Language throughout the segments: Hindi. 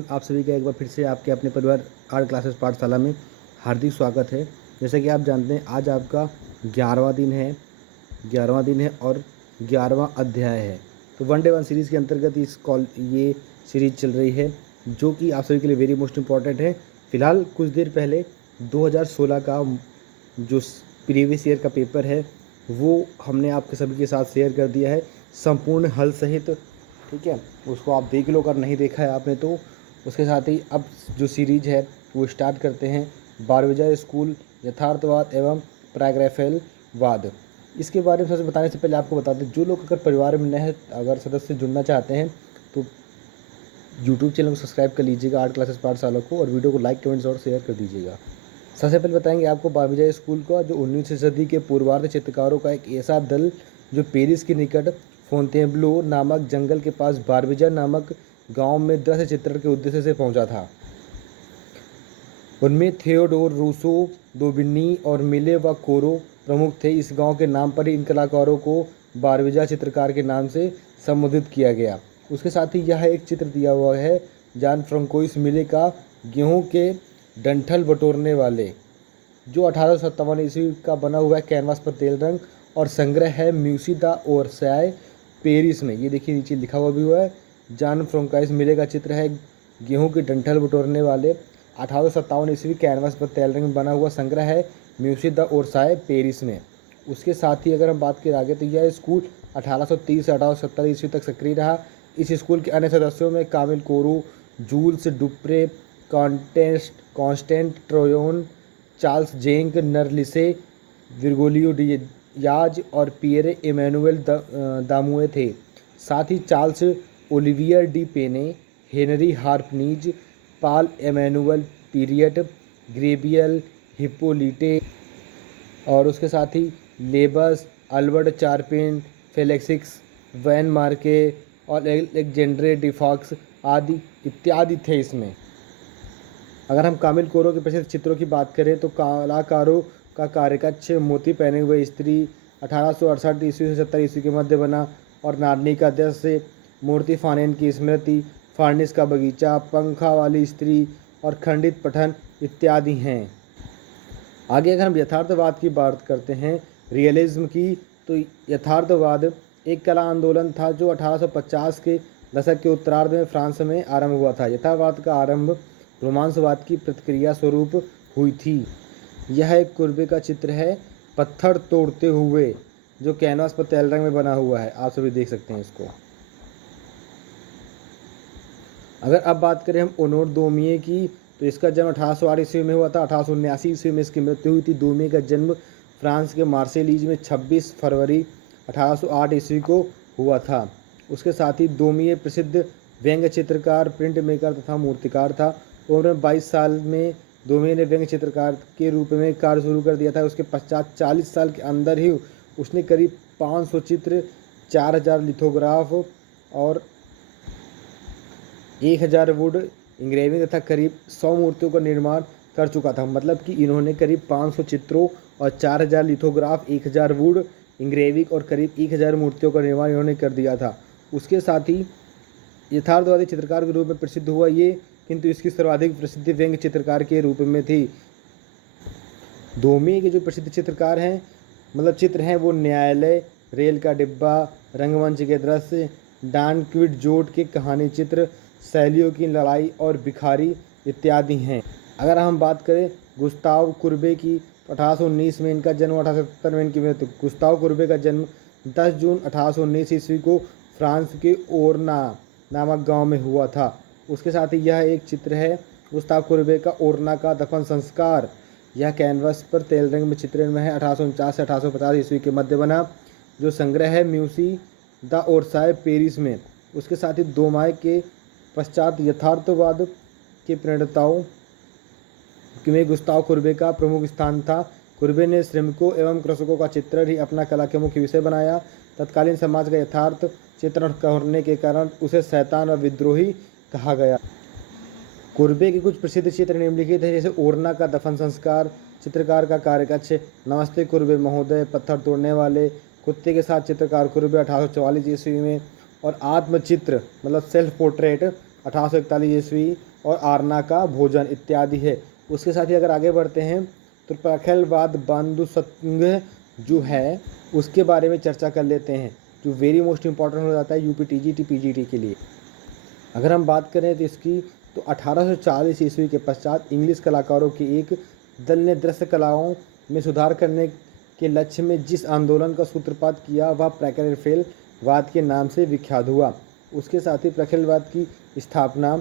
आप सभी का एक बार फिर से आपके अपने परिवार आर्ट क्लासेस पाठशाला में हार्दिक स्वागत है। जैसा कि आप जानते हैं आज आपका 11वां दिन है 11वां दिन है और 11वां अध्याय है। तो वन डे वन सीरीज़ के अंतर्गत ये सीरीज़ चल रही है जो कि आप सभी के लिए वेरी मोस्ट इम्पॉर्टेंट है। फ़िलहाल कुछ देर पहले 2016 का जो प्रीवियस ईयर का पेपर है वो हमने आपके सभी के साथ शेयर कर दिया है संपूर्ण हल सहित। ठीक है, उसको आप देख लो, अगर नहीं देखा है आपने तो। उसके साथ ही अब जो सीरीज है वो स्टार्ट करते हैं, बारविजा स्कूल यथार्थवाद एवं पैराग्राफिकवाद। इसके बारे में सबसे बताने से पहले आपको बता दें, जो लोग अगर परिवार में नए हैं, अगर सदस्य जुड़ना चाहते हैं तो यूट्यूब चैनल को सब्सक्राइब कर लीजिएगा आर्ट क्लासेस पाठशाला को, और वीडियो को लाइक कमेंट्स और शेयर कर दीजिएगा। सबसे पहले बताएंगे आपको बारविजा स्कूल का, जो 19वीं सदी के पूर्वार्ध चित्रकारों का एक ऐसा दल जो पेरिस के निकट फोंटेब्लो नामक जंगल के पास बारविजा नामक गांव में दृश्य चित्रण के उद्देश्य से पहुंचा था। उनमें थियोडोर रूसो, दोबिन्नी और मिले व कोरो प्रमुख थे। इस गांव के नाम पर ही इन कलाकारों को बारविजा चित्रकार के नाम से संबोधित किया गया। उसके साथ ही यह एक चित्र दिया हुआ है जान फ्रांकोइस मिले का, गेहूं के डंठल बटोरने वाले, जो 1857 ईस्वी का बना हुआ है कैनवास पर तेल रंग, और संग्रह है म्यूसी द ओरसाय पेरिस में। ये देखिए नीचे लिखा हुआ भी हुआ है, जान फ्रांकोइस मिले का चित्र है गेहूं के डंठल बटोरने वाले, 1857 ईस्वी कैनवास पर तेल रंग में बना हुआ, संग्रह है म्यूसी द ओरसाय पेरिस में। उसके साथ ही अगर हम बात करें आगे तो यह स्कूल 1830 से 1870 ईस्वी तक सक्रिय रहा। इस स्कूल के अन्य सदस्यों में Camille Corot, Jules Dupre, Constant Troyon, Charles Jacque, Narcisse, Virgilio Diaz और पियरे इमैनुएल दामुए थे। साथ ही Charles Olivier de Penne, Henri Harpignies, Paul Emmanuel Peraire, Gabriel Hippolyte, और उसके साथ ही लेबस, अल्बर्ट चारपिन, फेलेक्सिस वैन मार्के और एलेक्जेंड्रे डिफॉक्स आदि इत्यादि थे इसमें। अगर हम कामिल कोरो के प्रसिद्ध चित्रों की बात करें तो कलाकारों का कार्यकक्ष मोती पहने हुए स्त्री 1868 ईस्वी से 70 ईस्वी के मध्य बना, और नारनी का दृश्य, मूर्ति फानेन की स्मृति, फार्निस का बगीचा, पंखा वाली स्त्री और खंडित पठन इत्यादि हैं। आगे अगर हम यथार्थवाद की बात करते हैं, रियलिज्म की, तो यथार्थवाद एक कला आंदोलन था जो 1850 के दशक के उत्तरार्ध में फ्रांस में आरंभ हुआ था। यथार्थवाद का आरंभ रोमांसवाद की प्रतिक्रिया स्वरूप हुई थी। यह एक कुर्बे का चित्र है पत्थर तोड़ते हुए, जो कैनवास पर तेल रंग में बना हुआ है, आप सभी देख सकते हैं इसको। अगर अब बात करें हम ओनोर दोमिये की, तो इसका जन्म 1808 ईस्वी में हुआ था। 1879 ईस्वी में इसकी मृत्यु हुई थी। दोमिये का जन्म फ्रांस के मार्सेलीज में 26 फरवरी 1808 ईस्वी को हुआ था। उसके साथ ही दोमिये प्रसिद्ध व्यंग्य चित्रकार, प्रिंट मेकर तथा मूर्तिकार था। उम्र में 22 साल में दोमिये ने व्यंग्य चित्रकार के रूप में कार्य शुरू कर दिया था। उसके पश्चात 40 साल के अंदर ही उसने करीब 500 चित्र, 4000 लिथोग्राफ और 1000 वुड इंग्रेविंग तथा करीब 100 मूर्तियों का निर्माण कर चुका था। मतलब कि इन्होंने करीब 500 चित्रों और 4000 लिथोग्राफ, 1000 वुड इंग्रेविंग और करीब 1000 मूर्तियों का निर्माण इन्होंने कर दिया था। उसके साथ ही यथार्थवादी चित्रकार के रूप में प्रसिद्ध हुआ ये, किंतु इसकी सर्वाधिक प्रसिद्धि व्यंग्य चित्रकार के रूप में थी। दोमिये के जो प्रसिद्ध चित्रकार हैं, मतलब चित्र हैं, वो न्यायालय, रेल का डिब्बा, रंगमंच के दृश्य, डान क्विड जोट के कहानी चित्र, शैलियों की लड़ाई और भिखारी इत्यादि हैं। अगर हम बात करें गुस्ताव कुर्बे की, तो 1819 में इनका जन्म, 1870 में इनकी मृत्यु। गुस्ताव कुर्बे का जन्म 10 जून 1819 ईस्वी को फ्रांस के ओरना नामक गांव में हुआ था। उसके साथ ही यह एक चित्र है गुस्ताव कुर्बे का, ओरना का दफन संस्कार। यह कैनवस पर तेल रंग में चित्रण में है। 1849 से 1850 ईस्वी के मध्य बना, जो संग्रह है म्यूसी द ओरसाय पेरिस में। उसके साथ ही दोमाये के पश्चात यथार्थवाद के प्रणेताओं में गुस्ताव कुर्बे का प्रमुख स्थान था। कुर्बे ने श्रमिकों एवं कृषकों का चित्रण ही अपना कला के मुख्य विषय बनाया। तत्कालीन समाज का यथार्थ चित्रण करने के कारण उसे शैतान और विद्रोही कहा गया। कुर्बे के कुछ प्रसिद्ध चित्र निम्नलिखित हैं, जैसे ओरना का दफन संस्कार, चित्रकार का कार्यकक्ष, नमस्ते कुर्बे महोदय, पत्थर तोड़ने वाले, कुत्ते के साथ चित्रकार कुर्बे 1844 ईस्वी में, और आत्मचित्र मतलब सेल्फ पोर्ट्रेट 1841 ईस्वी और आरना का भोजन इत्यादि है। उसके साथ ही अगर आगे बढ़ते हैं तो प्रखलवाद बंधुसंघ जो है उसके बारे में चर्चा कर लेते हैं, जो वेरी मोस्ट इंपॉर्टेंट हो जाता है यूपीटीजीटी पीजीटी के लिए। अगर हम बात करें तो इसकी, तो 1840 ईस्वी के पश्चात इंग्लिश कलाकारों के एक दल ने दृश्य कलाओं में सुधार करने के लक्ष्य में जिस आंदोलन का सूत्रपात किया वह प्रखलवाद के नाम से विख्यात हुआ। उसके साथ ही प्रखलवाद की स्थापना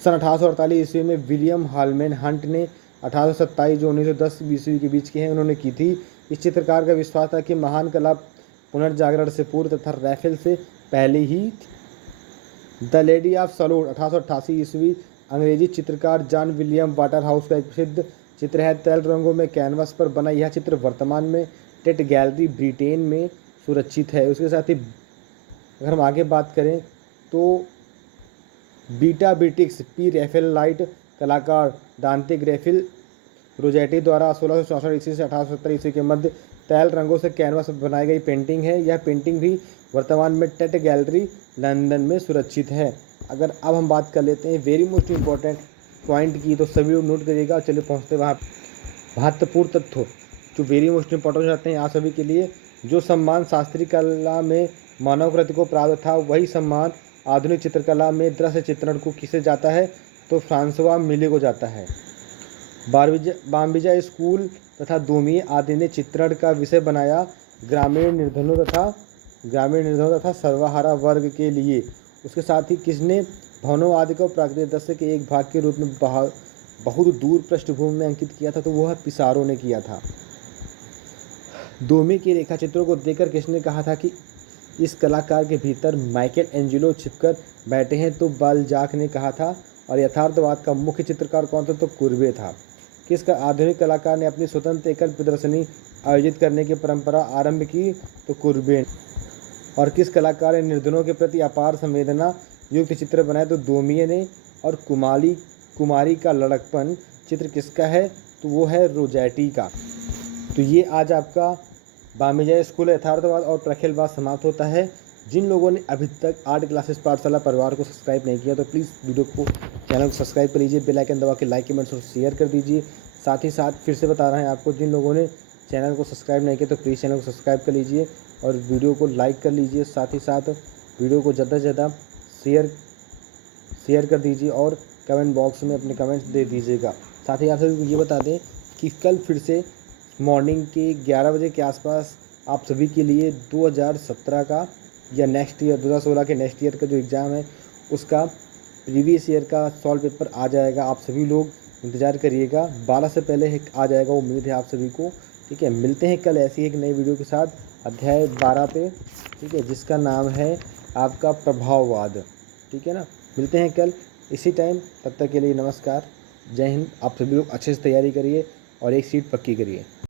सन 1848 ईस्वी में विलियम हालमैन हंट ने 1827 जो 1910 ईस्वी के बीच के हैं उन्होंने की थी। इस चित्रकार का विश्वास था कि महान कला पुनर्जागरण से पूर्व तथा रैफेल से पहले ही। द लेडी ऑफ सलोन 1888 ईस्वी अंग्रेजी चित्रकार जॉन विलियम वाटरहाउस का एक प्रसिद्ध चित्र है। तैल रंगों में कैनवास पर बना यह चित्र वर्तमान में टेट गैलरी ब्रिटेन में सुरक्षित है। उसके साथ ही अगर हम आगे बात करें तो बीटा ब्रिटिक्स पी रैफेलाइट कलाकार डांते ग्रेफिल रोजेटी द्वारा 1664 ईस्वी से 1870 ईस्वी के मध्य तैल रंगों से कैनवास पर बनाई गई पेंटिंग है। यह पेंटिंग भी वर्तमान में टेट गैलरी लंदन में सुरक्षित है। अगर अब हम बात कर लेते हैं वेरी मोस्ट इम्पॉर्टेंट पॉइंट की, तो सभी लोग नोट करिएगा। चलिए पहुँचते वहाँ महत्वपूर्ण तथ्य जो वेरी मोस्ट इम्पॉर्टेंट हो जाते हैं आप सभी के लिए। जो सम्मान शास्त्रीय कला में मानव कृति को प्राप्त था वही सम्मान आधुनिक चित्रकला में दृश्य चित्रण को किसे जाता है, तो फ्रांसवा मिले को जाता है। बाम्बिजा स्कूल तथा दोमी आदि ने चित्रण का विषय बनाया ग्रामीण निर्धनों तथा सर्वहारा वर्ग के लिए। उसके साथ ही किसने भवनों आदि को प्राकृतिक दृश्य के एक भाग के रूप में बहुत दूर पृष्ठभूमि में अंकित किया था, तो वह पिसारो ने किया था। दोमी के रेखा चित्रों को देखकर किसने कहा था कि इस कलाकार के भीतर माइकल एंजेलो छिपकर बैठे हैं, तो बाल्जाक ने कहा था। और यथार्थवाद का मुख्य चित्रकार कौन था, तो कुर्बे था। किस आधुनिक कलाकार ने अपनी स्वतंत्र एकल प्रदर्शनी आयोजित करने की परंपरा आरंभ की, तो कुर्बे। और किस कलाकार ने निर्धनों के प्रति अपार संवेदना युक्त चित्र बनाए, तो दोमिये ने। और कुमारी का लड़कपन चित्र किसका है, तो वो है रोजेटी का। तो ये आज आपका बामिजा स्कूल यथार्थवाद और प्रखलवाद समाप्त होता है। जिन लोगों ने अभी तक आर्ट क्लासेस पाठशाला परिवार को सब्सक्राइब नहीं किया तो प्लीज़ वीडियो को चैनल को सब्सक्राइब कर लीजिए, बेल आइकन दबा के लाइक कमेंट्स और शेयर कर दीजिए। साथ ही साथ फिर से बता रहे हैं आपको, जिन लोगों ने चैनल को सब्सक्राइब नहीं किया तो प्लीज़ चैनल को सब्सक्राइब कर लीजिए और वीडियो को लाइक कर लीजिए। साथ ही साथ वीडियो को ज़्यादा से ज़्यादा शेयर कर दीजिए और कमेंट बॉक्स में अपने कमेंट्स दे दीजिएगा। साथ ही आप सभी को ये बता दें कि कल फिर से मॉर्निंग के 11 बजे के आसपास आप सभी के लिए 2017 का या नेक्स्ट ईयर 2016 के नेक्स्ट ईयर का जो एग्ज़ाम है उसका प्रीवियस ईयर का सॉल्व पेपर आ जाएगा। आप सभी लोग इंतज़ार करिएगा, 12 से पहले आ जाएगा, उम्मीद है आप सभी को। ठीक है, मिलते हैं कल ऐसी एक नई वीडियो के साथ अध्याय 12 पे, ठीक है, जिसका नाम है आपका प्रभाववाद। ठीक है ना, मिलते हैं कल इसी टाइम। तब तक के लिए नमस्कार, जय हिंद। आप सभी लोग अच्छे से तैयारी करिए और एक सीट पक्की करिए।